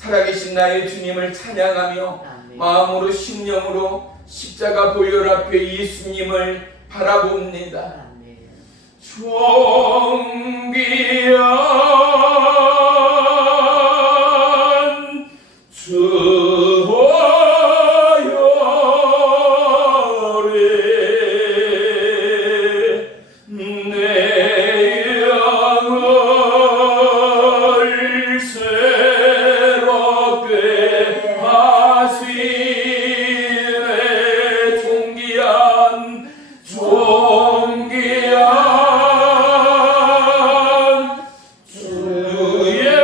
살아계신 나의 주님을 찬양하며 마음으로 심령으로 십자가 보혈 앞에 예수님을 바라봅니다. 존귀한 주혈에 내 영을 새롭게 하시네. 존귀한 주의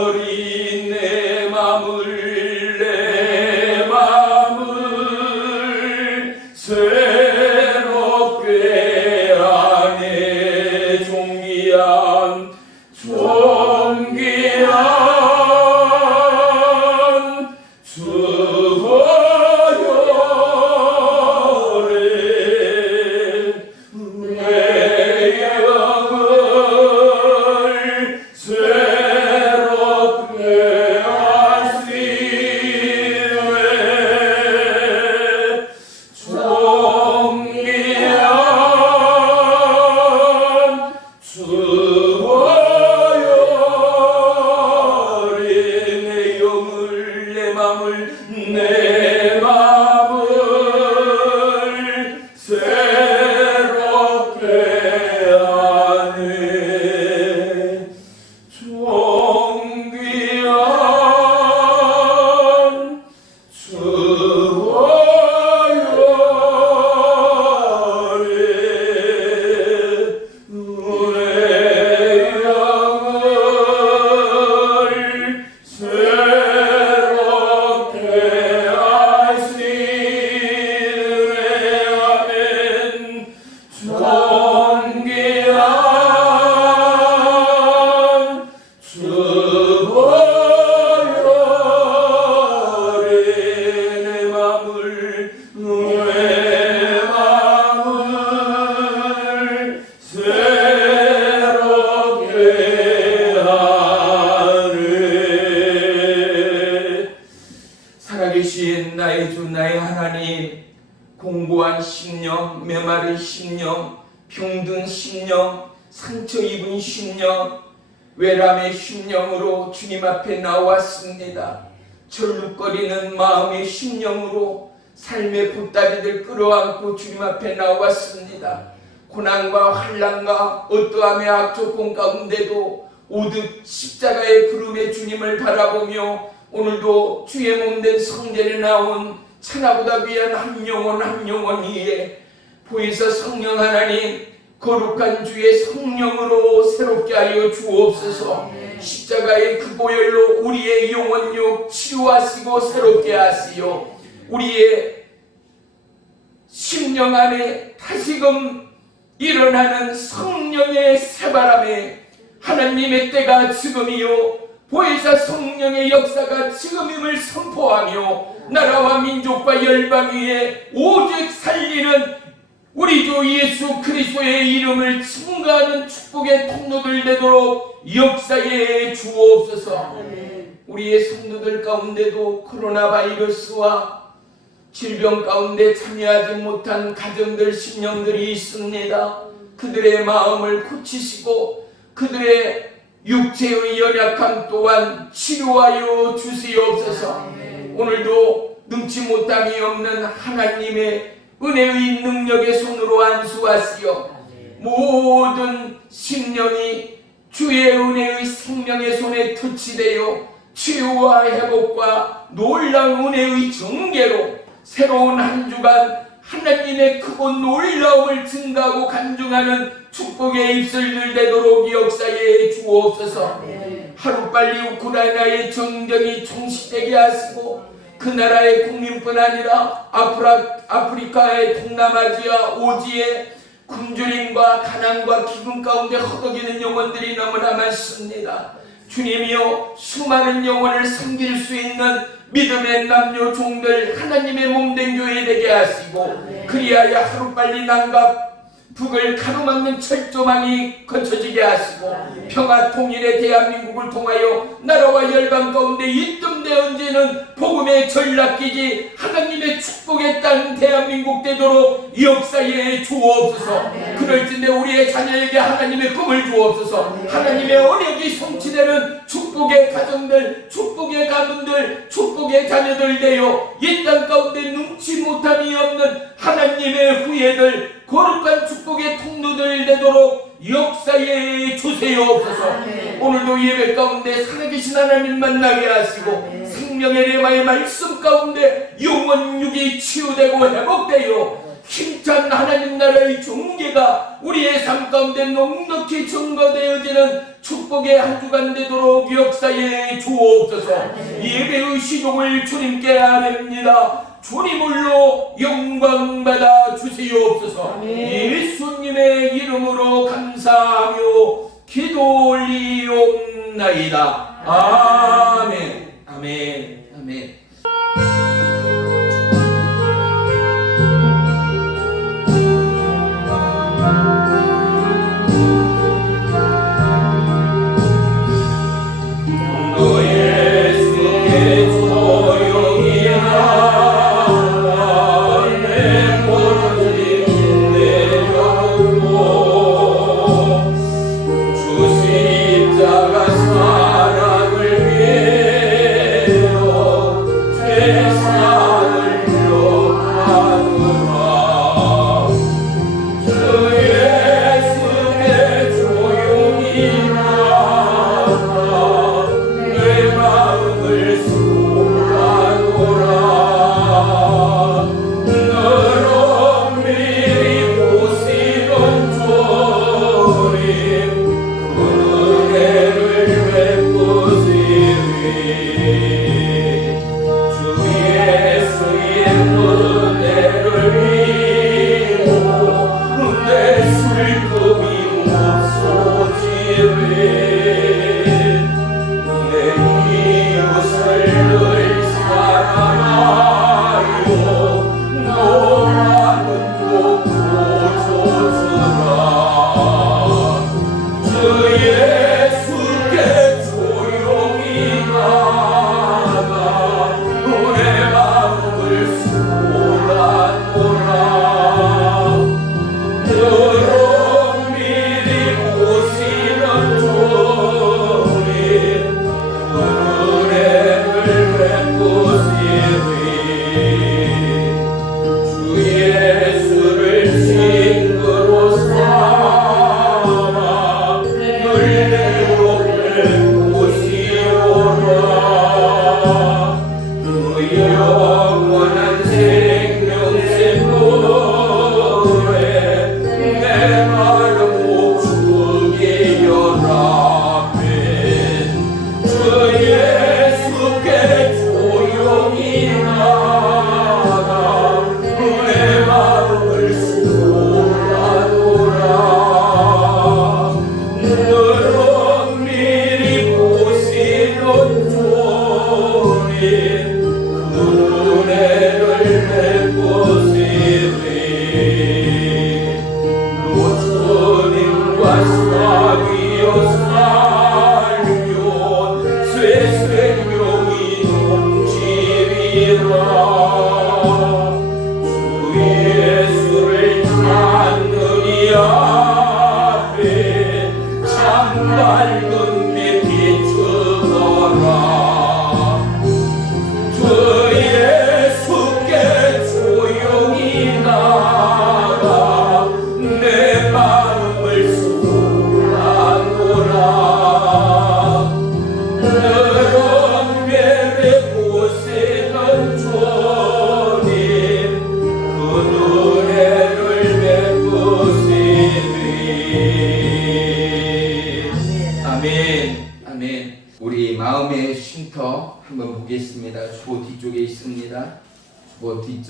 별이 내 맘을 새롭게 하네. 존귀한 주혈에 내 영을 새롭게 하시네. 존귀한 주혈이 내 영을 내 맘을 새롭게 하네. 존귀한 주혈에 내 영을 새롭게 하시네. 아멘. 존귀한 주혈에 내 맘을 새롭게 하네. 살아계신 나의 주 나의 하나님, 공고한 심령, 메마른 심령, 병든 심령, 상처 입은 심령, 외람의 심령으로 주님 앞에 나왔습니다. 절룩거리는 마음의 심령으로 삶의 보따리들 끌어안고 주님 앞에 나왔습니다. 고난과 환난과 어떠함의 악조건 가운데도 오듯 십자가의 부름에 주님을 바라보며 오늘도 주의 몸된 성전에 나온 천하보다 귀한 한 영혼 위에 보혜사 성령 하나님, 거룩한 주의 성령으로 새롭게 하여 주옵소서. 십자가의 그 보혈로 우리의 영혼육 치유하시고 새롭게 하시오. 우리의 심령 안에 다시금 일어나는 성령의 새바람에 하나님의 때가 지금이요 보혜사 성령의 역사가 지금임을 선포하며 나라와 민족과 열방 위에 오직 살리는 우리 주 예수 그리스도의 이름을 증거하는 축복의 통로들 되도록 역사에 주옵소서. 우리의 성도들 가운데도 코로나 바이러스와 질병 가운데 참여하지 못한 가정들, 심령들이 있습니다. 그들의 마음을 고치시고 그들의 육체의 연약함 또한 치료하여 주시옵소서. 오늘도 능치 못함이 없는 하나님의 은혜의 능력의 손으로 안수하시어 모든 심령이 주의 은혜의 생명의 손에 터치되어 치유와 회복과 놀라운 은혜의 정계로 새로운 한 주간 하나님의 크고 놀라움을 증가하고 간증하는 축복의 입술들 되도록 역사에 주옵소서. 하루빨리 우크라이나의 정전이 종식되게 하시고 그 나라의 국민뿐 아니라 아프리카의 동남아시아 오지의 굶주림과 가난과 기근 가운데 허덕이는 영혼들이 너무나 많습니다. 주님이여 수많은 영혼을 섬길 수 있는 믿음의 남녀 종들 하나님의 몸된 교회 되게 하시고 그리하여 하루빨리 북을 가로막는 철조망이 거쳐지게 하시고 평화 통일의 대한민국을 통하여 나라와 열방 가운데 일등대언제는 복음의 전락기지 하나님의 축복의 땅 대한민국 되도록 역사에 주옵소서. 그럴진데 우리의 자녀에게 하나님의 꿈을 주옵소서. 하나님의 언약이 성취되는 축복의 가정들, 축복의 가문들, 축복의 자녀들 되어 이 땅 가운데 눈치 못함이 없는 하나님의 후예들, 거룩한 축복의 통로들 되도록 역사에 주세요옵소서. 오늘도 예배 가운데 살아계신 하나님 만나게 하시고 생명의 레마의 말씀 가운데 영혼 육이 치유되고 회복되어 힘찬 하나님 나라의 종계가 우리의 삶 가운데 넉넉히 증거되어지는 축복의 한 주간 되도록 역사에 주옵소서. 예배의 시종을 주님께 아뢰옵니다. 주님을로 영광받아 주시옵소서. 예수님의 이름으로 감사하며 기도 올리옵나이다. 아멘. 아멘. 아멘.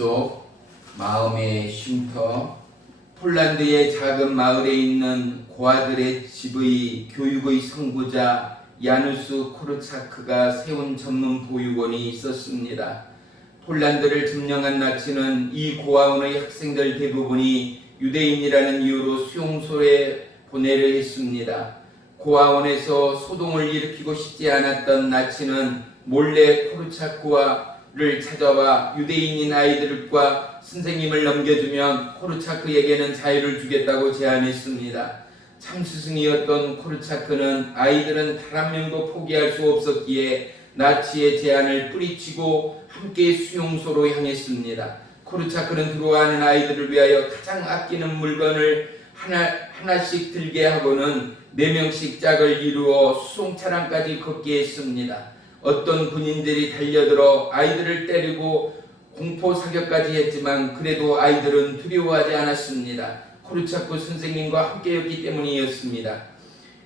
뒤쪽 마음의 쉼터, 폴란드의 작은 마을에 있는 고아들의 집의 교육의 선구자 야누스 코르차크가 세운 전문 보육원이 있었습니다. 폴란드를 점령한 나치는 이 고아원의 학생들 대부분이 유대인이라는 이유로 수용소에 보내려 했습니다. 고아원에서 소동을 일으키고 싶지 않았던 나치는 몰래 코르차크를 찾아와 유대인인 아이들과 선생님을 넘겨주면 코르차크에게는 자유를 주겠다고 제안했습니다. 참스승이었던 코르차크는 아이들은 단 한 명도 포기할 수 없었기에 나치의 제안을 뿌리치고 함께 수용소로 향했습니다. 코르차크는 들어와는 아이들을 위하여 가장 아끼는 물건을 하나씩 들게 하고는 4명씩 짝을 이루어 수송차량까지 걷게 했습니다. 어떤 군인들이 달려들어 아이들을 때리고 공포 사격까지 했지만 그래도 아이들은 두려워하지 않았습니다. 코르차크 선생님과 함께였기 때문이었습니다.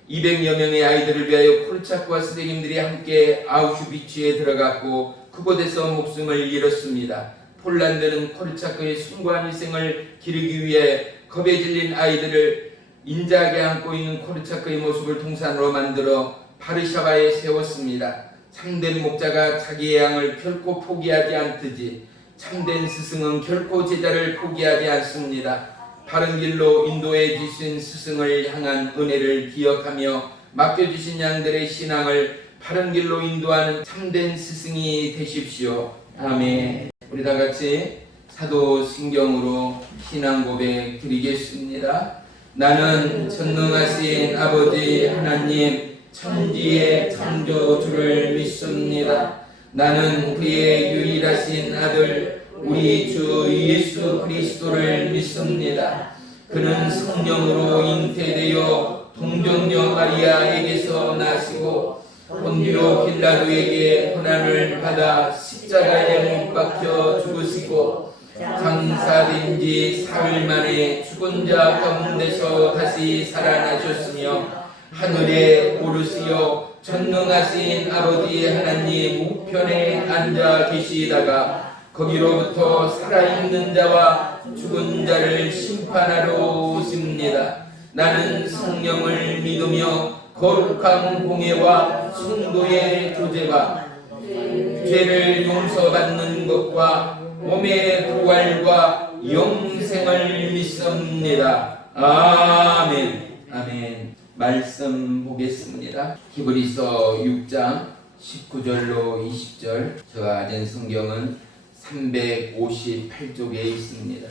200여 명의 아이들을 위하여 코르차크와 선생님들이 함께 아우슈비츠에 들어갔고 그곳에서 목숨을 잃었습니다. 폴란드는 코르차크의 숭고한 희생을 기리기 위해 겁에 질린 아이들을 인자하게 안고 있는 코르차크의 모습을 동산으로 만들어 바르샤바에 세웠습니다. 참된 목자가 자기의 양을 결코 포기하지 않듯이 참된 스승은 결코 제자를 포기하지 않습니다. 바른 길로 인도해 주신 스승을 향한 은혜를 기억하며 맡겨주신 양들의 신앙을 바른 길로 인도하는 참된 스승이 되십시오. 아멘. 우리 다 같이 사도신경으로 신앙 고백 드리겠습니다. 나는 전능하신 아버지 하나님 천지의 창조주를 믿습니다. 나는 그의 유일하신 아들 우리 주 예수 그리스도를 믿습니다. 그는 성령으로 잉태되어 동정녀 마리아에게서 나시고 본디오 빌라도에게 고난을 받아 십자가에 못 박혀 죽으시고 장사된 지 사흘 만에 죽은 자 가운데서 다시 살아나셨으며 하늘에 오르시어 전능하신 아버지 하나님 우편에 앉아 계시다가 거기로부터 살아있는 자와 죽은 자를 심판하러 오십니다. 나는 성령을 믿으며 거룩한 공예와 성도의 교제와 죄를 용서받는 것과 몸의 부활과 영생을 믿습니다. 아멘. 아멘. 말씀 보겠습니다. 히브리서 6장 19절로 20절. 제가 가진 성경은 358쪽에 있습니다.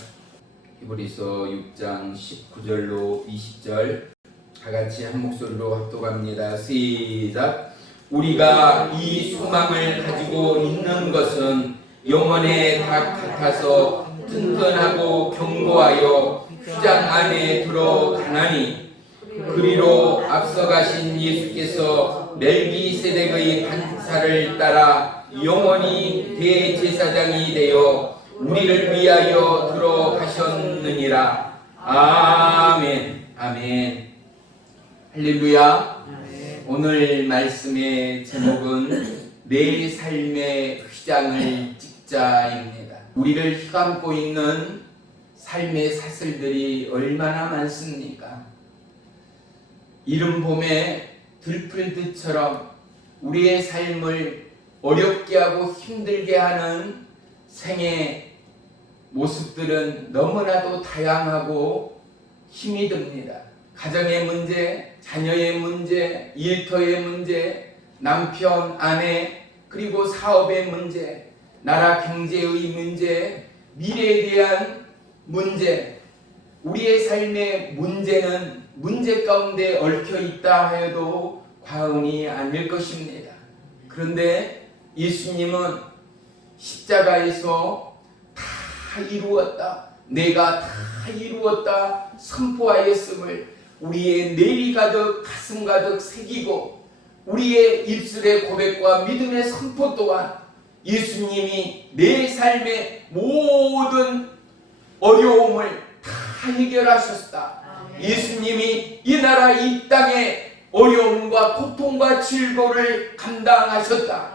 히브리서 6장 19절로 20절 다같이 한 목소리로 합독합니다. 시작. 우리가 이 소망을 가지고 있는 것은 영원의 닭 같아서 튼튼하고 견고하여 휘장 안에 들어가나니 그리로 앞서가신 예수께서 멜기세덱의 반사를 따라 영원히 대제사장이 되어 우리를 위하여 들어가셨느니라. 아멘. 아멘. 할렐루야. 아멘. 오늘 말씀의 제목은 내 삶의 휘장을 찍자입니다. 우리를 휘감고 있는 삶의 사슬들이 얼마나 많습니까? 이른 봄에 들풀듯처럼 우리의 삶을 어렵게 하고 힘들게 하는 생의 모습들은 너무나도 다양하고 힘이 듭니다. 가정의 문제, 자녀의 문제, 일터의 문제, 남편, 아내, 그리고 사업의 문제, 나라 경제의 문제, 미래에 대한 문제, 우리의 삶의 문제는 문제 가운데 얽혀 있다 해도 과언이 아닐 것입니다. 그런데 예수님은 십자가에서 다 이루었다, 내가 다 이루었다 선포하였음을 우리의 내리 가득 가슴 가득 새기고 우리의 입술의 고백과 믿음의 선포 또한 예수님이 내 삶의 모든 어려움을 다 해결하셨다. 예수님이 이 나라 이 땅의 어려움과 고통과 질고를 감당하셨다.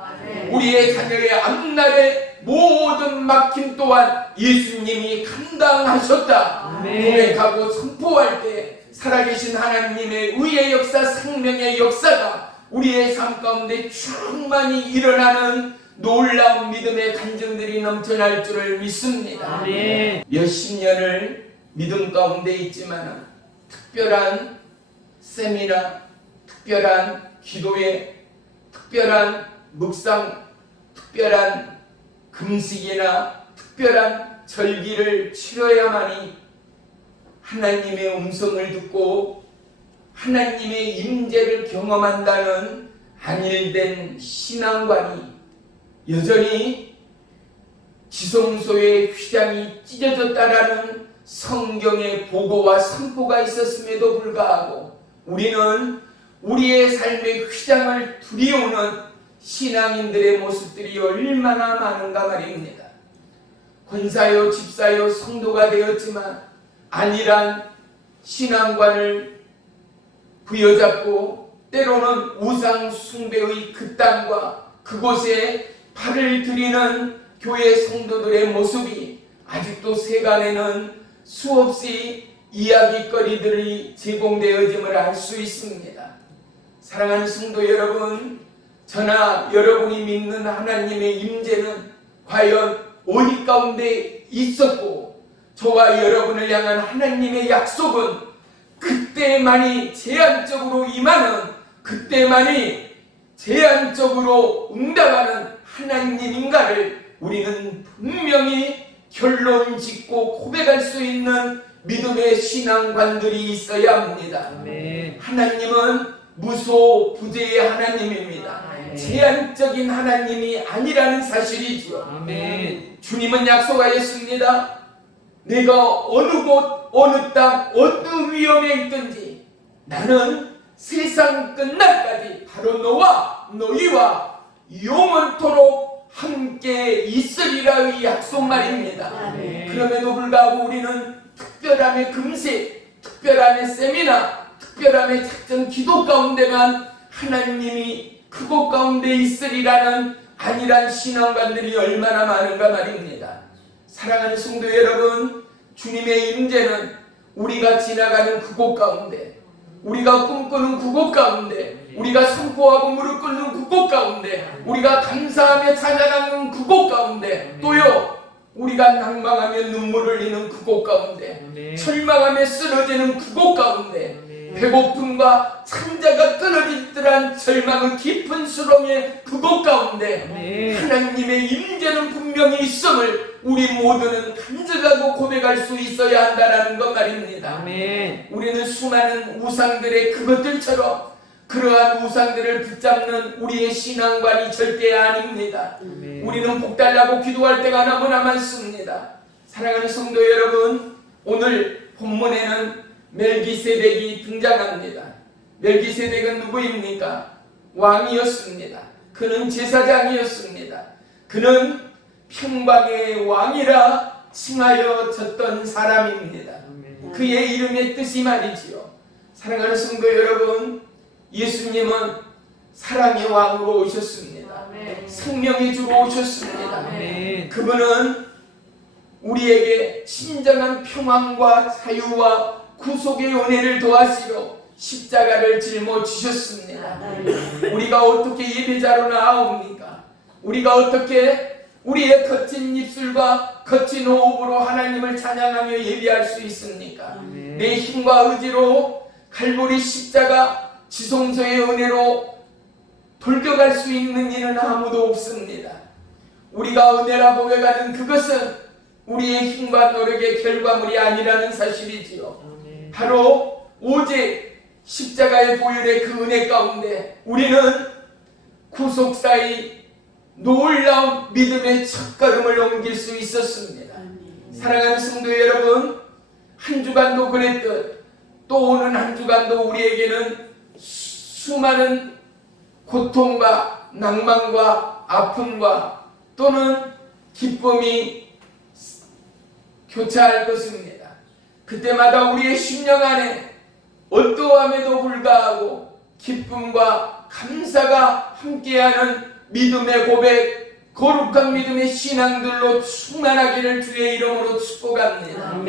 우리의 자녀의 앞날의 모든 막힘 또한 예수님이 감당하셨다. 고백하고 선포할 때 살아계신 하나님의 의의 역사, 생명의 역사가 우리의 삶 가운데 충만히 일어나는 놀라운 믿음의 간증들이 넘쳐날 줄을 믿습니다. 몇십 년을 믿음 가운데 있지만 특별한 세미나, 특별한 기도회, 특별한 묵상, 특별한 금식이나 특별한 절기를 치러야만이 하나님의 음성을 듣고 하나님의 임재를 경험한다는 안일된 신앙관이 여전히 지성소의 휘장이 찢어졌다라는 성경의 보고와 선포가 있었음에도 불구하고 우리는 우리의 삶의 휘장을 두려우는 신앙인들의 모습들이 얼마나 많은가 말입니다. 권사요, 집사요, 성도가 되었지만 안일한 신앙관을 부여잡고 때로는 우상 숭배의 그 땅과 그곳에 발을 들이는 교회 성도들의 모습이 아직도 세간에는 수없이 이야기거리들이 제공되어짐을 알 수 있습니다. 사랑하는 성도 여러분, 저나 여러분이 믿는 하나님의 임재는 과연 어디 가운데 있었고 저와 여러분을 향한 하나님의 약속은 그때만이 제한적으로 임하는, 그때만이 제한적으로 응답하는 하나님인가를 우리는 분명히 결론 짓고 고백할 수 있는 믿음의 신앙관들이 있어야 합니다. 하나님은 무소부재의 하나님입니다. 제한적인 하나님이 아니라는 사실이죠. 주님은 약속하였습니다. 내가 어느 곳, 어느 땅, 어느 위험에 있든지 나는 세상 끝날까지 바로 너와 너희와 영원토록 함께 있으리라의 약속 말입니다. 그럼에도 불구하고 우리는 특별함의 금식, 특별함의 세미나, 특별함의 작전 기도 가운데만 하나님이 그곳 가운데 있으리라는 안일한 신앙관들이 얼마나 많은가 말입니다. 사랑하는 성도 여러분, 주님의 임재는 우리가 지나가는 그곳 가운데, 우리가 꿈꾸는 그곳 가운데, 우리가 선포하고 무릎 꿇는 그곳 가운데, 우리가 감사하며 찬양하는 그곳 가운데, 또요 우리가 낭망하며 눈물을 흘리는 그곳 가운데, 절망하며 쓰러지는 그곳 가운데, 배고픔과 창자가 끊어질 듯한 절망의 깊은 수렁의 그곳 가운데 하나님의 임재는 분명히 있음을 우리 모두는 간절하고 고백할 수 있어야 한다는 것 말입니다. 우리는 수많은 우상들의 그것들처럼 그러한 우상들을 붙잡는 우리의 신앙관이 절대 아닙니다. 우리는 복달라고 기도할 때가 너무나 많습니다. 사랑하는 성도 여러분, 오늘 본문에는 멜기세덱이 등장합니다. 멜기세덱은 누구입니까? 왕이었습니다. 그는 제사장이었습니다. 그는 평방의 왕이라 칭하여졌던 사람입니다. 그의 이름의 뜻이 말이지요. 사랑하는 성도 여러분, 예수님은 사랑의 왕으로 오셨습니다. 생명의 주로 오셨습니다. 그분은 우리에게 진정한 평안과 자유와 구속의 은혜를 도하시려 십자가를 짊어지셨습니다. 우리가 어떻게 예배자로 나아옵니까? 우리가 어떻게 우리의 거친 입술과 거친 호흡으로 하나님을 찬양하며 예배할 수 있습니까? 내 힘과 의지로 갈보리 십자가 지성소의 은혜로 돌격할 수 있는 이는 아무도 없습니다. 우리가 은혜라 고백하는 그것은 우리의 힘과 노력의 결과물이 아니라는 사실이지요. 바로 오직 십자가의 보혈의 그 은혜 가운데 우리는 구속사의 놀라운 믿음의 첫걸음을 옮길 수 있었습니다. 사랑하는 성도 여러분, 한 주간도 그랬듯 또 오는 한 주간도 우리에게는 수많은 고통과 낭만과 아픔과 또는 기쁨이 교차할 것입니다. 그때마다 우리의 심령 안에 어떠함에도 불구하고 기쁨과 감사가 함께하는 믿음의 고백, 거룩한 믿음의 신앙들로 충만하기를 주의 이름으로 축복합니다.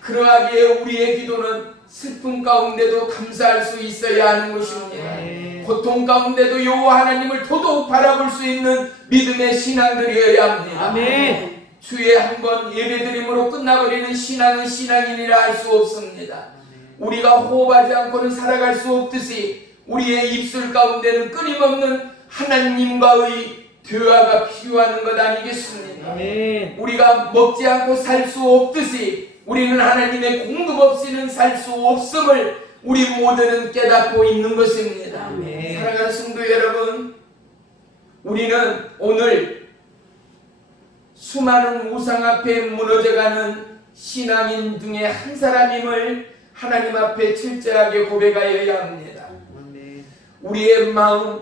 그러하기에 우리의 기도는 슬픔 가운데도 감사할 수 있어야 하는 것입니다. 고통 가운데도 여호와 하나님을 더더욱 바라볼 수 있는 믿음의 신앙들이어야 합니다. 주에 한 번 예배드림으로 끝나버리는 신앙은 신앙인이라 할 수 없습니다. 우리가 호흡하지 않고는 살아갈 수 없듯이 우리의 입술 가운데는 끊임없는 하나님과의 대화가 필요한 것 아니겠습니까? 아멘. 우리가 먹지 않고 살 수 없듯이 우리는 하나님의 공급 없이는 살 수 없음을 우리 모두는 깨닫고 있는 것입니다. 아멘. 사랑하는 성도 여러분, 우리는 오늘 수많은 우상 앞에 무너져가는 신앙인 중에 한 사람임을 하나님 앞에 철저하게 고백하여야 합니다. 아멘. 우리의 마음,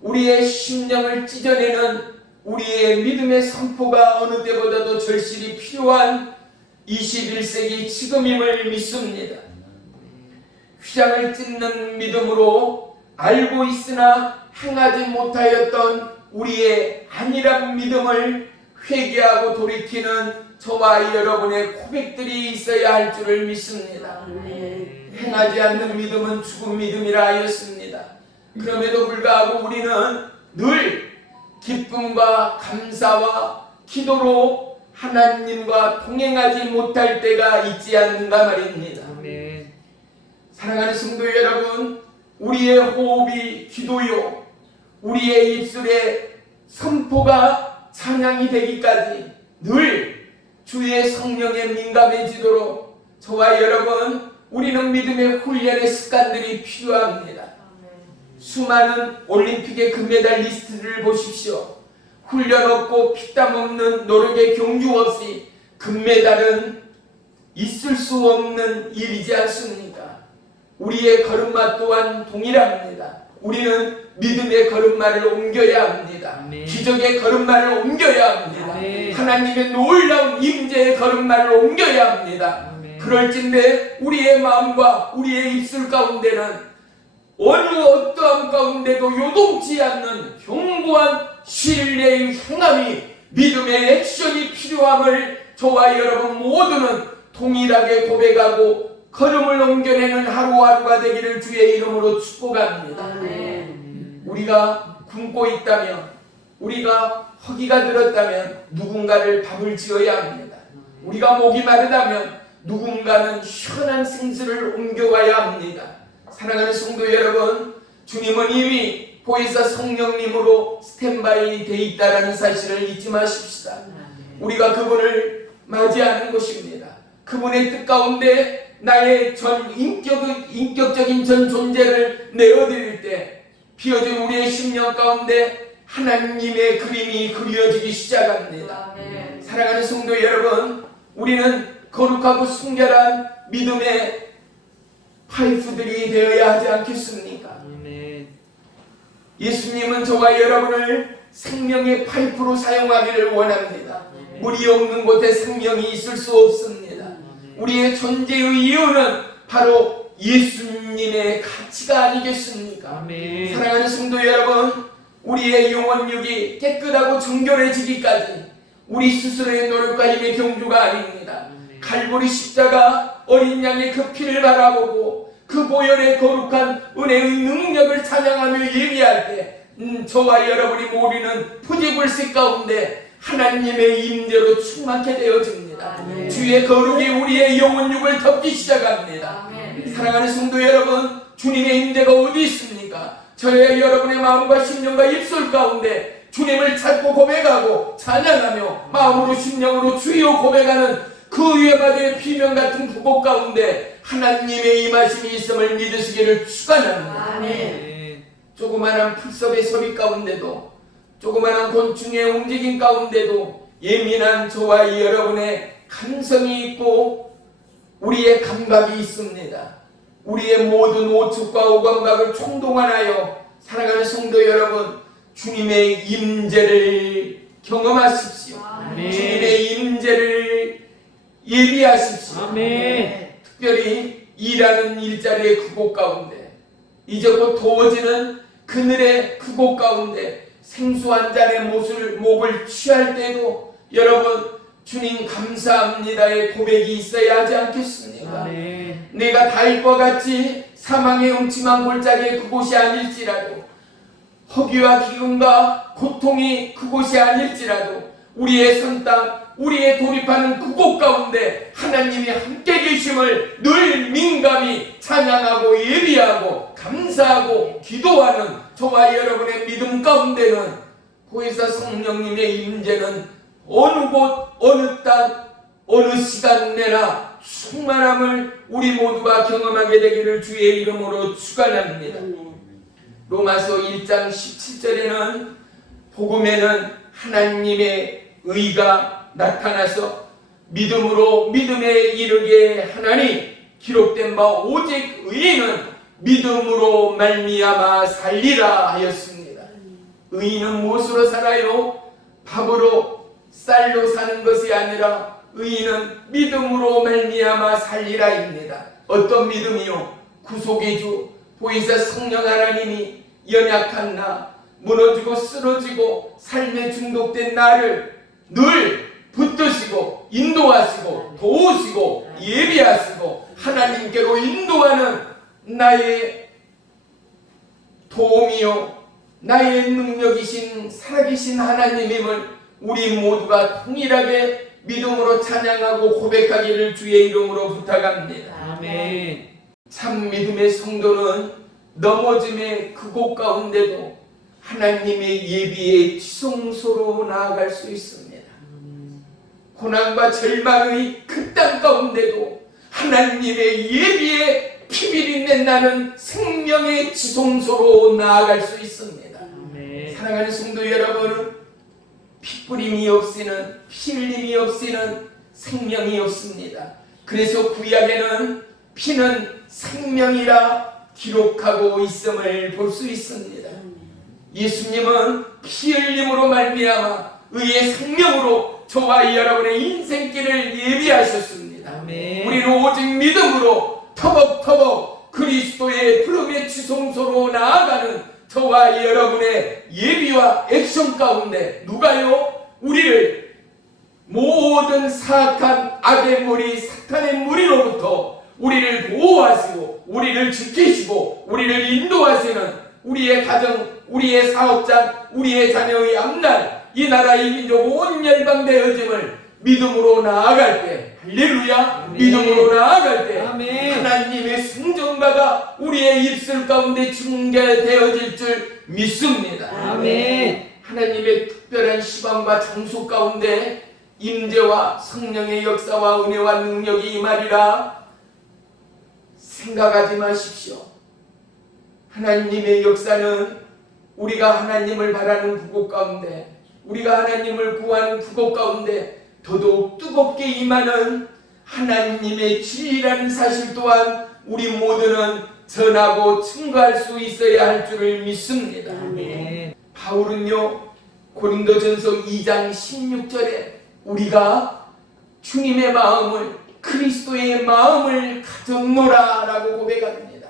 우리의 심령을 찢어내는 우리의 믿음의 선포가 어느 때보다도 절실히 필요한 21세기 지금임을 믿습니다. 휘장을 찢는 믿음으로 알고 있으나 행하지 못하였던 우리의 안일한 믿음을 회개하고 돌이키는 저와 여러분의 고백들이 있어야 할 줄을 믿습니다. 행하지 않는 믿음은 죽은 믿음이라 하였습니다. 그럼에도 불구하고 우리는 늘 기쁨과 감사와 기도로 하나님과 동행하지 못할 때가 있지 않는가 말입니다. 아멘. 사랑하는 성도 여러분, 우리의 호흡이 기도요, 우리의 입술에 선포가 찬양이 되기까지 늘 주의 성령에 민감해지도록 저와 여러분, 우리는 믿음의 훈련의 습관들이 필요합니다. 수많은 올림픽의 금메달리스트를 보십시오. 훈련 없고 피땀 없는 노력의 경주 없이 금메달은 있을 수 없는 일이지 않습니까? 우리의 걸음마 또한 동일합니다. 우리는 믿음의 걸음마를 옮겨야 합니다. 아멘. 기적의 걸음마를 옮겨야 합니다. 아멘. 하나님의 놀라운 임재의 걸음마를 옮겨야 합니다. 아멘. 그럴진데 우리의 마음과 우리의 입술 가운데는 어느 어떠한 가운데도 요동치 않는 견고한 신뢰의 행함이, 믿음의 액션이 필요함을 저와 여러분 모두는 동일하게 고백하고 걸음을 옮겨내는 하루하루가 되기를 주의 이름으로 축복합니다. 우리가 굶고 있다면, 우리가 허기가 들었다면 누군가를 밥을 지어야 합니다. 우리가 목이 마르다면 누군가는 시원한 생수를 옮겨와야 합니다. 사랑하는 성도 여러분, 주님은 이미 보혜사 성령님으로 스탠바이 돼 있다는 사실을 잊지 마십시다. 우리가 그분을 맞이하는 것입니다. 그분의 뜻 가운데 나의 전 인격적인 전 존재를 내어드릴 때 비어진 우리의 심령 가운데 하나님의 그림이 그려지기 시작합니다. 사랑하는 성도 여러분, 우리는 거룩하고 순결한 믿음의 파이프들이 되어야 하지 않겠습니까? 아멘. 예수님은 저와 여러분을 생명의 파이프로 사용하기를 원합니다. 물이 없는 곳에 생명이 있을 수 없습니다. 우리의 존재의 이유는 바로 예수님의 가치가 아니겠습니까? 아멘. 사랑하는 성도 여러분, 우리의 영혼육이 깨끗하고 정결해지기까지 우리 스스로의 노력과 힘의 경주가 아닙니다. 갈보리 십자가 어린 양의 그 피를 바라보고 그 보혈의 거룩한 은혜의 능력을 찬양하며 예비할 때 저와 여러분이 모르는 부지불식 가운데 하나님의 임재로 충만케 되어집니다. 아멘. 주의 거룩이 우리의 영혼육을 덮기 시작합니다. 아멘. 사랑하는 성도 여러분, 주님의 임재가 어디 있습니까? 저의 여러분의 마음과 심령과 입술 가운데 주님을 찾고 고백하고 찬양하며 마음으로 심령으로 주여 고백하는 그 위에마저의 비명 같은 부곡 가운데 하나님의 임하심이 있음을 믿으시기를 축원합니다. 아멘. 조그마한 풀섭의 소리 가운데도, 조그마한 곤충의 움직임 가운데도 예민한 저와 여러분의 감성이 있고 우리의 감각이 있습니다. 우리의 모든 오축과 오감각을 총동원하여 사랑하는 성도 여러분, 주님의 임재를 경험하십시오. 아멘. 주님의 임재를 예비하십시오. 아멘. 특별히 일하는 일자리의 그곳 가운데, 이제 곧 더워지는 그늘의 그곳 가운데 생수 한 잔의 목을 취할 때도 여러분, 주님 감사합니다의 고백이 있어야 하지 않겠습니까? 아멘. 내가 달과 같이 사망의 음침한 골짜기의 그곳이 아닐지라도, 허기와 기근과 고통이 그곳이 아닐지라도 우리의 선 땅, 우리의 돌입하는 그곳 가운데 하나님이 함께 계심을 늘 민감히 찬양하고 예비하고 감사하고 기도하는 저와 여러분의 믿음 가운데는 보혜사 성령님의 임재는 어느 곳, 어느 땅, 어느 시간 내나 충만함을 우리 모두가 경험하게 되기를 주의 이름으로 축원합니다. 로마서 1장 17절에는 복음에는 하나님의 의가 나타나서 믿음으로 믿음에 이르게 하나니 기록된 바 오직 의인은 믿음으로 말미암아 살리라 하였습니다. 의인은 무엇으로 살아요? 밥으로 쌀로 사는 것이 아니라 의인은 믿음으로 말미암아 살리라입니다. 어떤 믿음이요? 구속의 주 보혜사 성령 하나님이 연약한 나, 무너지고 쓰러지고 삶에 중독된 나를 늘 붙드시고 인도하시고 도우시고 예비하시고 하나님께로 인도하는 나의 도움이요 나의 능력이신 살아계신 하나님임을 우리 모두가 통일하게 믿음으로 찬양하고 고백하기를 주의 이름으로 부탁합니다. 아멘. 참 믿음의 성도는 넘어짐의 그곳 가운데도 하나님의 예비의 지성소로 나아갈 수 있습니다. 고난과 절망의 그 땅 가운데도 하나님의 예비의 피비린내 나는 생명의 지성소로 나아갈 수 있습니다. 아멘. 사랑하는 성도 여러분은 피뿌림이 없이는 피 흘림이 없이는 생명이 없습니다. 그래서 구약에는 피는 생명이라 기록하고 있음을 볼 수 있습니다. 예수님은 피 흘림으로 말미암아 의의 생명으로 저와 여러분의 인생길을 예비하셨습니다. 아멘. 우리는 오직 믿음으로 터벅터벅 그리스도의 부름의 지성소로 나아가는 저와 여러분의 예비와 액션 가운데 누가요? 우리를 모든 사악한 악의 무리 사탄의 무리로부터 우리를 보호하시고 우리를 지키시고 우리를 인도하시는 우리의 가정, 우리의 사업장, 우리의 자녀의 앞날 이 나라 이 민족 온 열방 되어짐을 믿음으로 나아갈 때 할렐루야 아멘. 믿음으로 나아갈 때 아멘. 하나님의 승전가가 우리의 입술 가운데 증개되어질 줄 믿습니다. 아멘. 하나님의 특별한 시간과 장소 가운데 임재와 성령의 역사와 은혜와 능력이 임하리라 생각하지 마십시오. 하나님의 역사는 우리가 하나님을 바라는 그곳 가운데 우리가 하나님을 구하는 그곳 가운데 더더욱 뜨겁게 임하는 하나님의 진리라는 사실 또한 우리 모두는 전하고 증거할 수 있어야 할 줄을 믿습니다. 아멘. 바울은요 고린도전서 2장 16절에 우리가 주님의 마음을 그리스도의 마음을 가졌노라 라고 고백합니다.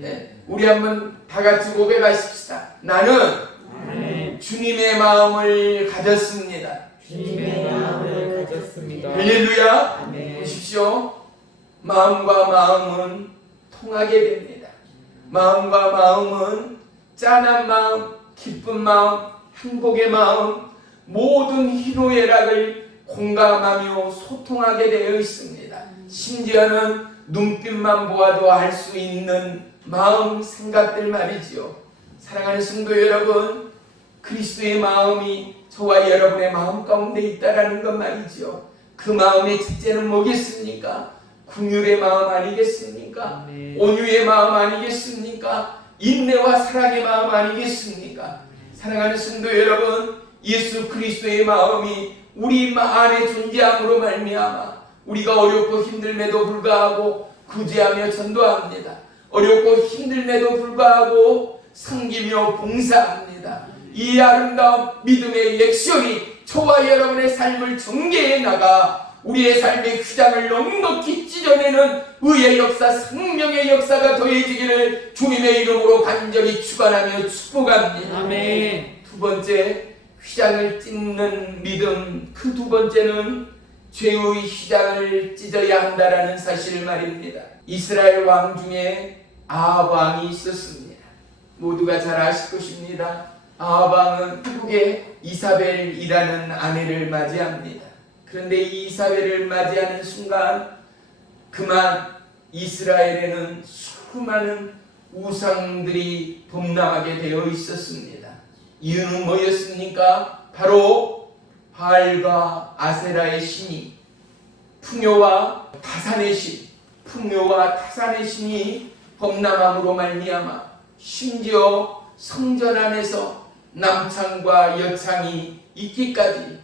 네, 우리 한번 다 같이 고백하십시다. 나는 주님의 마음을 가졌습니다. 주님의 마음을 가졌습니다. 할렐루야. 아멘. 보십시오. 마음과 마음은 통하게 됩니다. 마음과 마음은 짠한 마음, 기쁜 마음, 행복의 마음, 모든 희노애락을 공감하며 소통하게 되어 있습니다. 심지어는 눈빛만 보아도 알 수 있는 마음, 생각들 말이지요. 사랑하는 성도 여러분, 그리스도의 마음이 저와 여러분의 마음 가운데 있다라는 것 말이지요. 그 마음의 첫째는 뭐겠습니까? 긍휼의 마음 아니겠습니까? 아멘. 온유의 마음 아니겠습니까? 인내와 사랑의 마음 아니겠습니까? 사랑하는 성도 여러분, 예수 그리스도의 마음이 우리 안에 존재함으로 말미암아 우리가 어렵고 힘들매도 불구하고 구제하며 전도합니다. 어렵고 힘들매도 불구하고 섬기며 봉사합니다. 이 아름다운 믿음의 액션이 저와 여러분의 삶을 전개해 나가 우리의 삶의 휘장을 넉넉히 찢어내는 의의 역사, 생명의 역사가 더해지기를 주님의 이름으로 간절히 축원하며 축복합니다. 아멘. 두 번째, 휘장을 찢는 믿음. 그 두 번째는 죄의 휘장을 찢어야 한다라는 사실 말입니다. 이스라엘 왕 중에 아합 왕이 있었습니다. 모두가 잘 아실 것입니다. 아합왕은 태국의 이사벨이라는 아내를 맞이합니다. 그런데 이 이사벨을 맞이하는 순간 그만 이스라엘에는 수많은 우상들이 범람하게 되어 있었습니다. 이유는 뭐였습니까? 바로 바알과 아세라의 신이 풍요와 타산의 신이 범람함으로 말미암아 심지어 성전 안에서 남창과 여창이 있기까지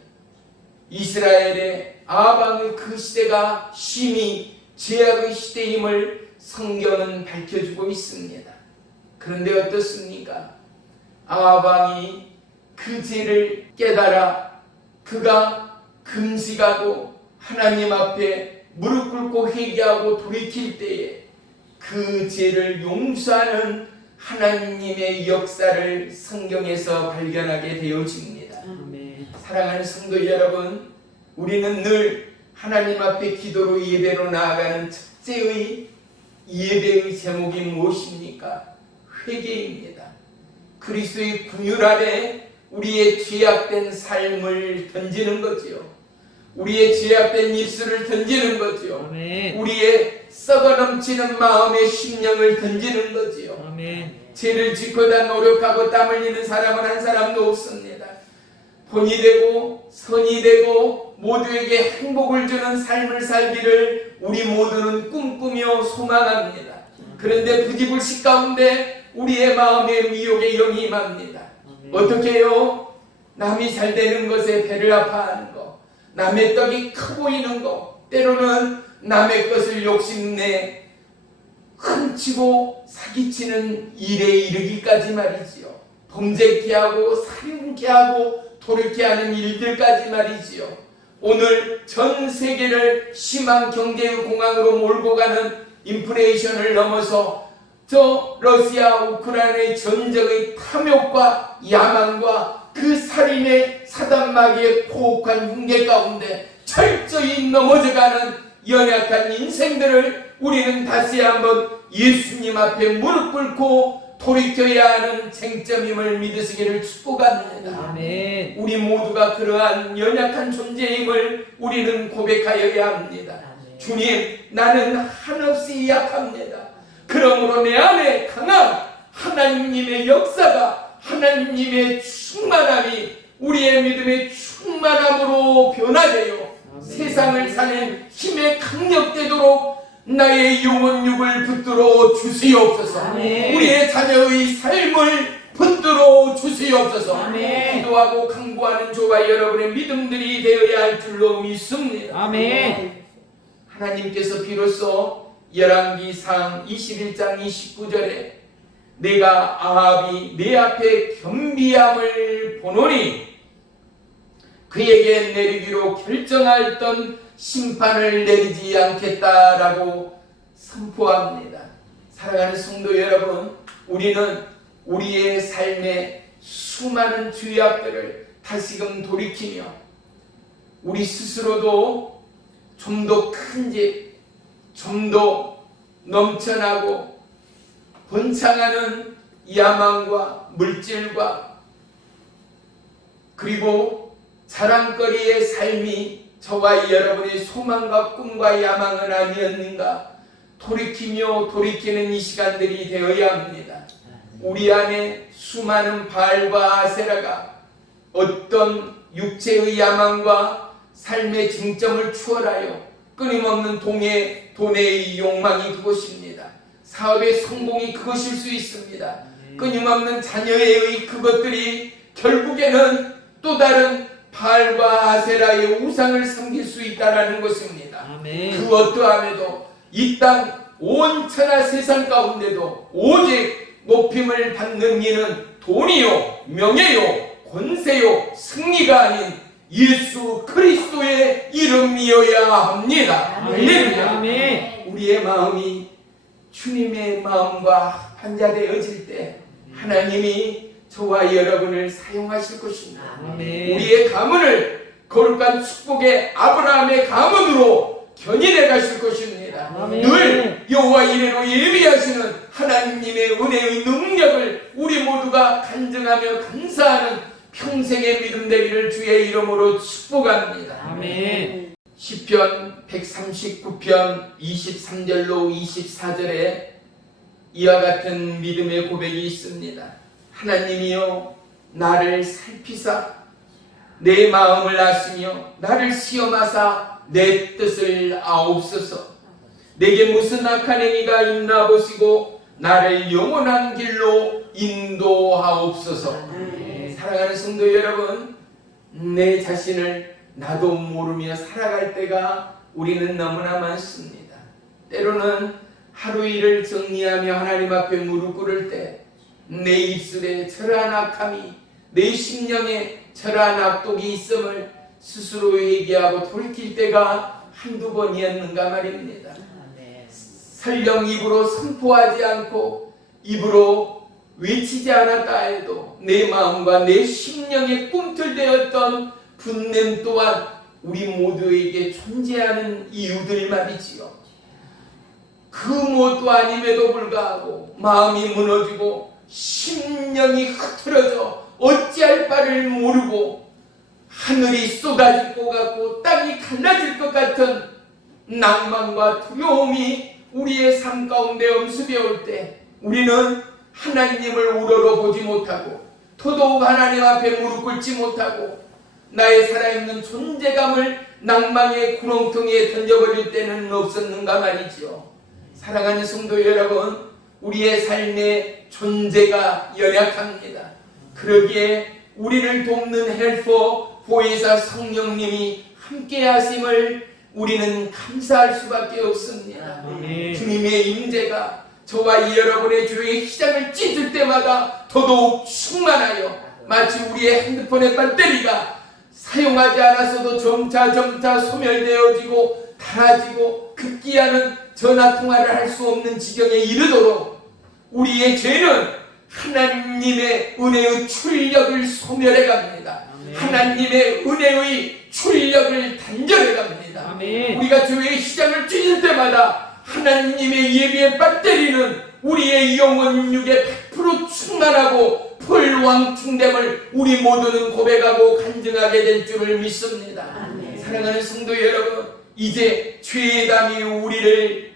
이스라엘의 아합왕의 그 시대가 심히 죄악의 시대임을 성경은 밝혀주고 있습니다. 그런데 어떻습니까? 아합왕이 그 죄를 깨달아 그가 금식하고 하나님 앞에 무릎 꿇고 회개하고 돌이킬 때에 그 죄를 용서하는 하나님의 역사를 성경에서 발견하게 되어집니다. 아멘. 사랑하는 성도 여러분, 우리는 늘 하나님 앞에 기도로 예배로 나아가는 첫째의 예배의 제목이 무엇입니까? 회개입니다. 그리스도의 긍휼 아래 우리의 죄악된 삶을 던지는 거지요. 우리의 죄악된 입술을 던지는 거지요. 아멘. 우리의 썩어 넘치는 마음의 심령을 던지는 거지요. 아멘. 죄를 짓고 다 노력하고 땀 흘리는 사람은 한 사람도 없습니다. 본이 되고 선이 되고 모두에게 행복을 주는 삶을 살기를 우리 모두는 꿈꾸며 소망합니다. 그런데 부지불식 가운데 우리의 마음에 미혹의 영이 임합니다. 어떻게 해요? 남이 잘 되는 것에 배를 아파하는 거, 남의 떡이 커 보이는 거, 때로는 남의 것을 욕심내 훔치고 사기치는 일에 이르기까지 말이지요. 범죄케 하고 살인케 하고 도르게 하는 일들까지 말이지요. 오늘 전 세계를 심한 경제의 공황으로 몰고 가는 인플레이션을 넘어서 저 러시아 우크라이나의 전쟁의 탐욕과 야망과 그 살인의 사단마귀의 포혹한 흉계 가운데 철저히 넘어져가는 연약한 인생들을 우리는 다시 한번 예수님 앞에 무릎 꿇고 돌이켜야 하는 쟁점임을 믿으시기를 축복합니다. 아멘. 우리 모두가 그러한 연약한 존재임을 우리는 고백하여야 합니다. 주님, 나는 한없이 약합니다. 그러므로 내 안에 강한 하나님의 역사가, 하나님의 충만함이 우리의 믿음의 충만함으로 변화되어 세상을 사는 힘에 강력되도록 나의 영혼육을 붙들어 주시옵소서. 아멘. 우리의 자녀의 삶을 붙들어 주시옵소서. 아멘. 기도하고 강구하는 저와 여러분의 믿음들이 되어야 할 줄로 믿습니다. 아멘. 하나님께서 비로소 열왕기상 21장 29절에 내가 아합이 내 앞에 겸비함을 보노니 그에게 내리기로 결정하였던 심판을 내리지 않겠다라고 선포합니다. 사랑하는 성도 여러분, 우리는 우리의 삶의 수많은 죄악들을 다시금 돌이키며 우리 스스로도 좀 더 큰 죄, 좀 더 넘쳐나고 번창하는 야망과 물질과 그리고 자랑거리의 삶이 저와 여러분의 소망과 꿈과 야망은 아니었는가 돌이키며 돌이키는 이 시간들이 되어야 합니다. 우리 안에 수많은 바알과 아세라가 어떤 육체의 야망과 삶의 쟁점을 추월하여 끊임없는 돈의 욕망이 그것입니다. 사업의 성공이 그것일 수 있습니다. 끊임없는 자녀의 그것들이 결국에는 또 다른 바알과 아세라의 우상을 섬길 수 있다는 것입니다. 아멘. 그 어떠함에도 이 땅 온 천하 세상 가운데도 오직 높임을 받는 이는 돈이요 명예요 권세요 승리가 아닌 예수 그리스도의 이름이어야 합니다. 할렐루야. 아멘. 우리의 마음이 주님의 마음과 한자되어질 때 하나님이 저와 여러분을 사용하실 것입니다. 아멘. 우리의 가문을 거룩한 축복의 아브라함의 가문으로 견인해 가실 것입니다. 아멘. 늘 여호와 이레로 예비하시는 하나님의 은혜의 능력을 우리 모두가 간증하며 감사하는 평생의 믿음 되기를 주의 이름으로 축복합니다. 아멘. 시편 139편 23절로 24절에 이와 같은 믿음의 고백이 있습니다. 하나님이여 나를 살피사 내 마음을 아시며 나를 시험하사 내 뜻을 아옵소서. 내게 무슨 악한 행위가 있나 보시고 나를 영원한 길로 인도하옵소서. 사랑하는 성도 여러분, 내 자신을 나도 모르며 살아갈 때가 우리는 너무나 많습니다. 때로는 하루 일을 정리하며 하나님 앞에 무릎 꿇을 때 내 입술에 철한 악함이, 내 심령에 철한 악독이 있음을 스스로 얘기하고 돌이킬 때가 한두 번이었는가 말입니다. 설령 입으로 선포하지 않고 입으로 외치지 않았다 해도 내 마음과 내 심령에 꿈틀대었던 분냄 또한 우리 모두에게 존재하는 이유들 말이지요. 그 무엇도 아님에도 불구하고 마음이 무너지고 심령이 흐트러져 어찌할 바를 모르고 하늘이 쏟아질 것 같고 땅이 갈라질 것 같은 낭만과 두려움이 우리의 삶 가운데 엄습해 올 때 우리는 하나님을 우러러 보지 못하고 더더욱 하나님 앞에 무릎 꿇지 못하고 나의 살아있는 존재감을 낭만의 구렁텅이에 던져버릴 때는 없었는가 말이지요. 사랑하는 성도 여러분, 우리의 삶의 존재가 연약합니다. 그러기에 우리를 돕는 헬퍼 보혜사 성령님이 함께 하심을 우리는 감사할 수밖에 없습니다. 주님의 임재가 저와 여러분의 주의 시장을 찢을 때마다 더더욱 충만하여 마치 우리의 핸드폰의 배터리가 사용하지 않았어도 점차 소멸되어지고 닳아지고 급기야는 전화통화를 할 수 없는 지경에 이르도록 우리의 죄는 하나님의 은혜의 출력을 소멸해 갑니다. 하나님의 은혜의 출력을 단절해 갑니다. 아멘. 우리가 주의 시장을 찢을 때마다 하나님의 예비의 배터리는 우리의 영혼 육에 100% 충만하고 풀왕충됨을 우리 모두는 고백하고 간증하게 될 줄을 믿습니다. 아멘. 사랑하는 성도 여러분, 이제 죄의 담이 우리를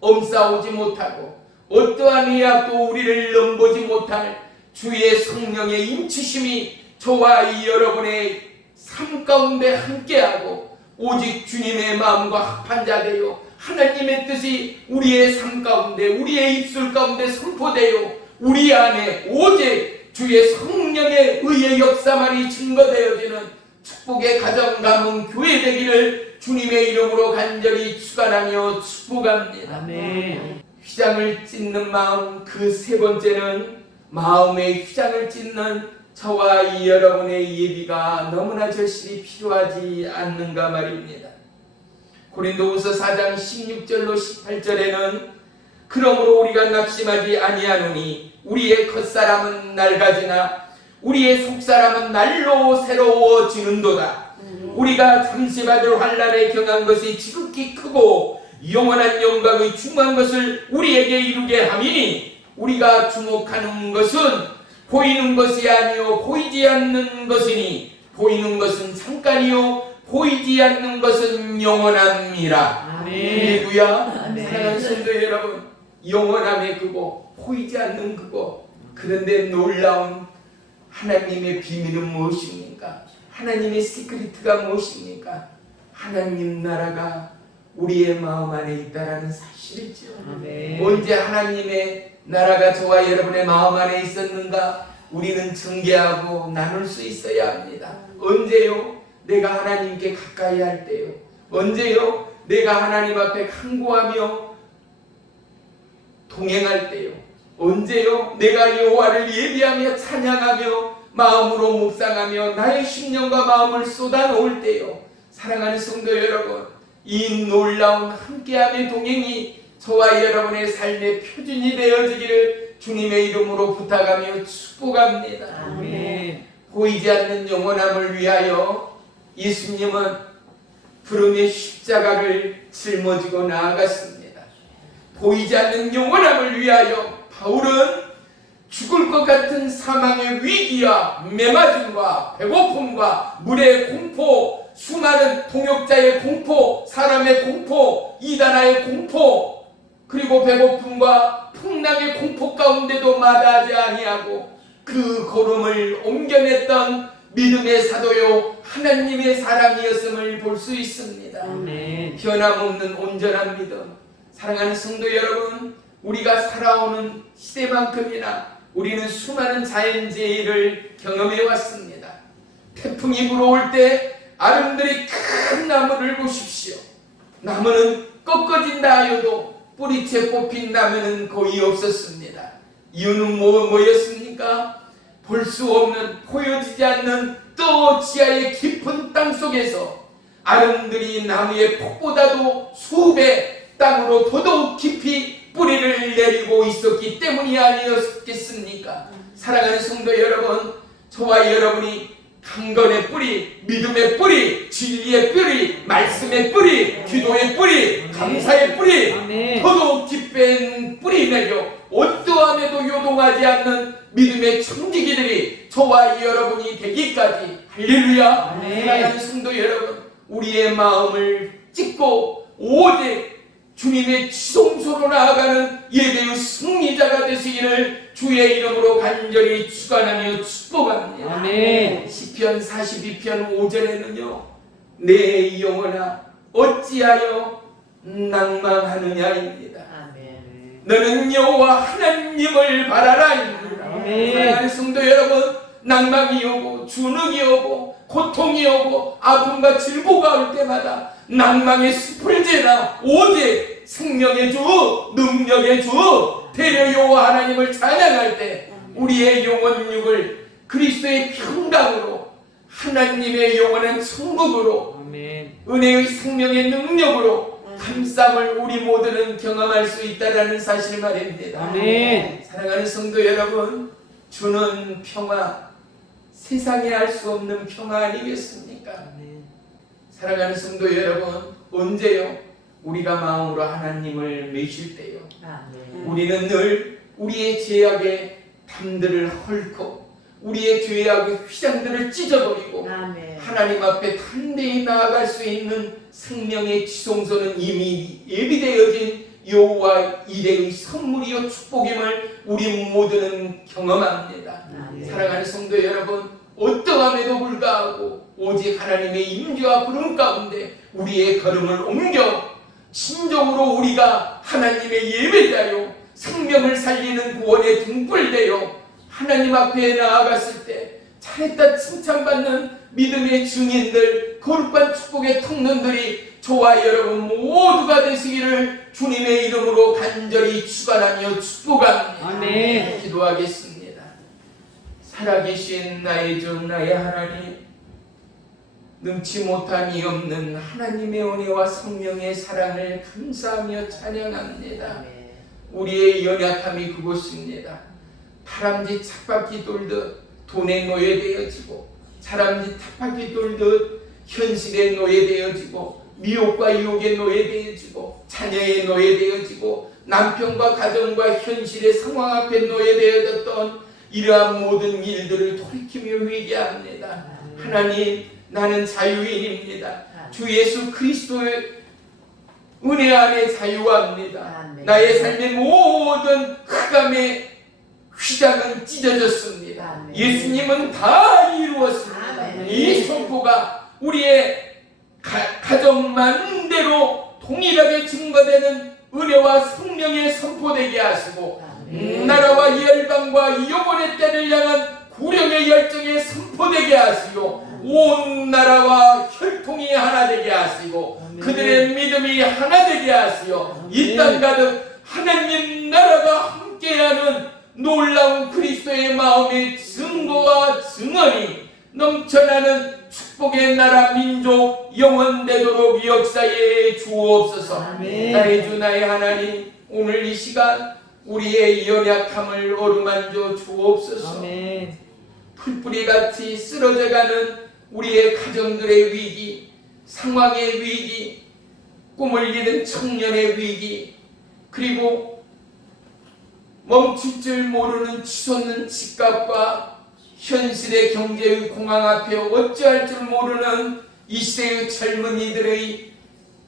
엄싸오지 못하고 어떠한 의학도 우리를 넘보지 못할 주의 성령의 인치심이 저와 여러분의 삶 가운데 함께하고 오직 주님의 마음과 합한 자 되어 하나님의 뜻이 우리의 삶 가운데 우리의 입술 가운데 선포되어 우리 안에 오직 주의 성령의 의의 역사만이 증거되어지는 축복의 가정 가문 교회 되기를 주님의 이름으로 간절히 축원하며 축복합니다. 아멘. 휘장을 찢는 마음, 그 세 번째는 마음의 휘장을 찢는 저와 여러분의 예비가 너무나 절실히 필요하지 않는가 말입니다. 고린도후서 4장 16절로 18절에는 그러므로 우리가 낙심하지 아니하노니 우리의 겉사람은 낡아지나 우리의 속사람은 날로 새로워지는도다. 우리가 잠시 받을 환난에 경한 것이 지극히 크고 영원한 영광의 중한 것을 우리에게 이루게 함이니 우리가 주목하는 것은 보이는 것이 아니요 보이지 않는 것이니 보이는 것은 잠깐이요 보이지 않는 것은 영원함이라. 할렐루야. 사랑하는 성도 여러분, 영원함의 그거, 보이지 않는 그거, 그런데 놀라운 하나님의 비밀은 무엇입니까? 하나님의 시크릿가 무엇입니까? 하나님 나라가 우리의 마음 안에 있다라는 사실이죠. 아멘. 언제 하나님의 나라가 저와 여러분의 마음 안에 있었는가? 우리는 증개하고 나눌 수 있어야 합니다. 언제요? 내가 하나님께 가까이 할 때요. 언제요? 내가 하나님 앞에 간구하며 동행할 때요. 언제요? 내가 여호와를 예비하며 찬양하며 마음으로 묵상하며 나의 심령과 마음을 쏟아놓을 때요. 사랑하는 성도 여러분, 이 놀라운 함께함의 동행이 저와 여러분의 삶의 표준이 되어지기를 주님의 이름으로 부탁하며 축복합니다. 아멘. 보이지 않는 영원함을 위하여 예수님은 부름의 십자가를 짊어지고 나아갔습니다. 보이지 않는 영원함을 위하여 바울은 죽을 것 같은 사망의 위기와 메마짐과 배고픔과 물의 공포, 수많은 동역자의 공포, 사람의 공포, 이단아의 공포, 그리고 배고픔과 풍랑의 공포 가운데도 마다하지 아니하고 그 고름을 옮겨냈던 믿음의 사도요 하나님의 사람이었음을 볼 수 있습니다. 아멘. 변함없는 온전한 믿음. 사랑하는 성도 여러분, 우리가 살아오는 시대만큼이나 우리는 수많은 자연재해를 경험해 왔습니다. 태풍이 불어올 때 아름드리 큰 나무를 보십시오. 나무는 꺾어진다 하여도 뿌리채 뽑힌 나무는 거의 없었습니다. 이유는 뭐였습니까? 볼 수 없는, 보여지지 않는 또 지하의 깊은 땅 속에서 아름드리 나무의 폭보다도 수배 땅으로 더더욱 깊이 뿌리를 내리고 있었기 때문이 아니었겠습니까? 사랑하는 성도 여러분, 저와 여러분이 강건의 뿌리, 믿음의 뿌리, 진리의 뿌리, 말씀의 뿌리, 기도의 뿌리, 감사의 뿌리, 아멘. 더더욱 깊은 뿌리 내려 어떠함에도 요동하지 않는 믿음의 청지기들이 저와 여러분이 되기까지, 할렐루야. 아멘. 사랑하는 성도 여러분, 우리의 마음을 찢고 오직 주님의 지성소로 나아가는 예배의 승리자가 되시기를 주의 이름으로 간절히 축원하며 축복합니다. 아멘. 시편 42편 5절에는요, 내 영혼아 어찌하여 낭망하느냐입니다. 아멘. 너는 여호와 하나님을 바라라입니다. 아멘. 사랑하는 성도 여러분, 낭망이 오고 주눅이 오고 고통이 오고 아픔과 질고가 올 때마다 낭망의 숲을 지나 오직 생명의 주, 능력의 주, 대려 여호와 하나님을 찬양할 때 우리의 영혼육을 그리스도의 평강으로, 하나님의 영원한 천국으로, 아멘. 은혜의 생명의 능력으로 감싸을 우리 모두는 경험할 수 있다라는 사실 말입니다. 아멘. 사랑하는 성도 여러분, 주는 평화, 세상에 알 수 없는 평화 아니겠습니까? 아멘. 사랑하는 성도 여러분, 언제요? 우리가 마음으로 하나님을 매실 때요. 아멘. 우리는 늘 우리의 죄악의 담들을 헐고 우리의 죄악의 휘장들을 찢어버리고 아멘. 하나님 앞에 단대히 나아갈 수 있는 생명의 지성소는 이미 예비되어진 여호와 이레의 선물이요 축복임을 우리 모두는 경험합니다. 아멘. 사랑하는 성도 여러분, 어떠함에도 불구하고 오직 하나님의 임재와 구름 가운데 우리의 걸음을 옮겨 신정으로 우리가 하나님의 예배자요 생명을 살리는 구원의 등불되어 하나님 앞에 나아갔을 때 잘했다 칭찬받는 믿음의 증인들, 거룩한 축복의 통로들이 저와 여러분 모두가 되시기를 주님의 이름으로 간절히 축원하며 축복합니다. 아멘. 기도하겠습니다. 살아계신 나의 주 나의 하나님, 능치 못함이 없는 하나님의 은혜와 성령의 사랑을 감사하며 찬양합니다. 아멘. 우리의 연약함이 그것입니다. 다람쥐 쳇바퀴 돌듯 돈에 노예되어지고 다람쥐 쳇바퀴 돌듯 현실에 노예되어지고 미혹과 유혹에 노예되어지고 자녀에 노예되어지고 남편과 가정과 현실의 상황 앞에 노예되어졌던 이러한 모든 일들을 돌이키며 회개합니다. 하나님, 나는 자유인입니다. 주 예수 그리스도의 은혜 안에 자유합니다. 아멘. 나의 삶의 모든 흑암의 휘장은 찢어졌습니다. 아멘. 예수님은 다 이루었습니다. 아멘. 이 선포가 우리의 가정 만대로 동일하게 증거되는 은혜와 성령의 선포되게 하시고 아멘. 나라와 열방과 영혼의 때를 향한 구령의 열정에 선포되게 하시고 온 나라와 혈통이 하나 되게 하시고 아멘. 그들의 믿음이 하나 되게 하시고 이 땅 가득 하나님 나라가 함께하는 놀라운 그리스도의 마음의 증거와 증언이 넘쳐나는 축복의 나라 민족 영원되도록 역사에 주옵소서. 아멘. 나의 주 나의 하나님, 오늘 이 시간 우리의 연약함을 어루만져 주옵소서. 아멘. 풀뿌리같이 쓰러져가는 우리의 가정들의 위기, 상황의 위기, 꿈을 잃은 청년의 위기, 그리고 멈출 줄 모르는 치솟는 집값과 현실의 경제의 공황 앞에 어찌할 줄 모르는 이 시대의 젊은이들의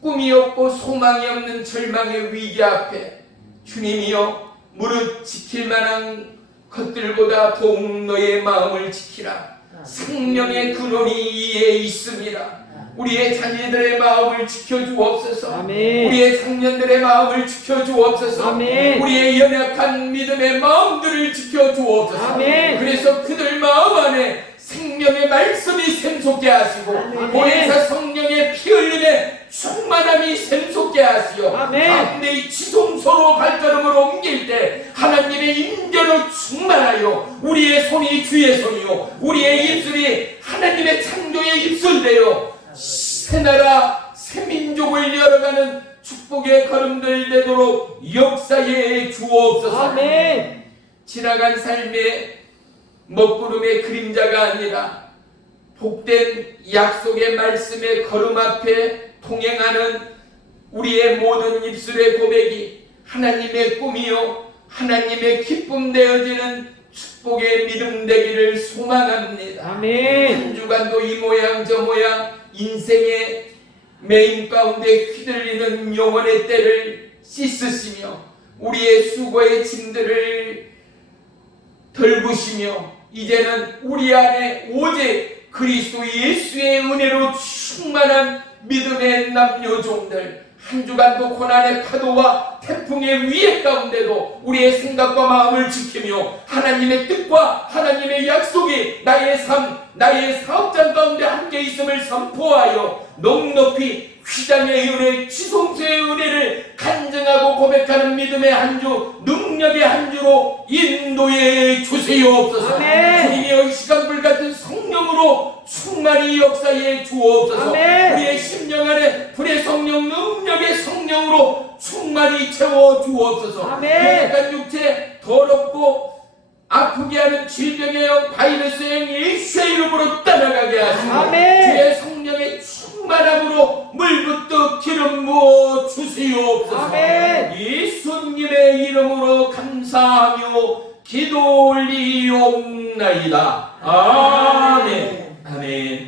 꿈이 없고 소망이 없는 절망의 위기 앞에 주님이여 무릇 지킬 만한 것들보다 더욱 너의 마음을 지키라. 생명의 근원이 이에 있습니다. 우리의 자녀들의 마음을 지켜주옵소서. 아멘. 우리의 청년들의 마음을 지켜주옵소서. 아멘. 우리의 연약한 믿음의 마음들을 지켜주옵소서. 아멘. 그래서 그들 마음 안에 생명의 말씀이 샘솟게 하시고 아멘. 보혜사 성령의 피 흘림의 충만함이 샘솟게 하시어 아멘. 가운데의 지성소로 발걸음을 옮길 때 하나님의 임재로 충만하여 우리의 손이 주의 손이요 우리의 입술이 하나님의 창조의 입술되어 새나라 새민족을 열어가는 축복의 걸음들 되도록 역사에 주옵소서. 아멘. 지나간 삶의 먹구름의 그림자가 아니라 복된 약속의 말씀의 걸음 앞에 통행하는 우리의 모든 입술의 고백이 하나님의 꿈이요 하나님의 기쁨 되어지는 축복의 믿음 되기를 소망합니다. 아멘. 한 주간도 이 모양 저 모양 인생의 매임 가운데 휘둘리는 영혼의 때를 씻으시며 우리의 수고의 짐들을 덜부시며 이제는 우리 안에 오직 그리스도 예수의 은혜로 충만한 믿음의 남녀종들 한 주간도 고난의 파도와 태풍의 위해 가운데도 우리의 생각과 마음을 지키며 하나님의 뜻과 하나님의 약속이 나의 삶, 나의 사업장 가운데 함께 있음을 선포하여 넉넉히 휘장의 은혜, 지성소의 은혜를 간증하고 고백하는 믿음의 한 주, 능력의 한 주로 인도해 주시옵소서. 주님이여 이 시간 불같은 성령으로 충만히 역사해 주옵소서. 아멘. 우리의 심령 안에 불의 성령, 능력의 성령으로 충만히 채워 주옵소서. 아멘. 약간 육체 더럽고 아프게 하는 질병의 영, 바이러스의 영 예수의 이름으로 떠나가게 하시고 아멘. 주의 성령의 충만함으로 물붓듯 기름 부어 주시옵소서. 아멘. 예수님의 이름으로 감사하며 기도 올리옵나이다. 아멘. 아멘.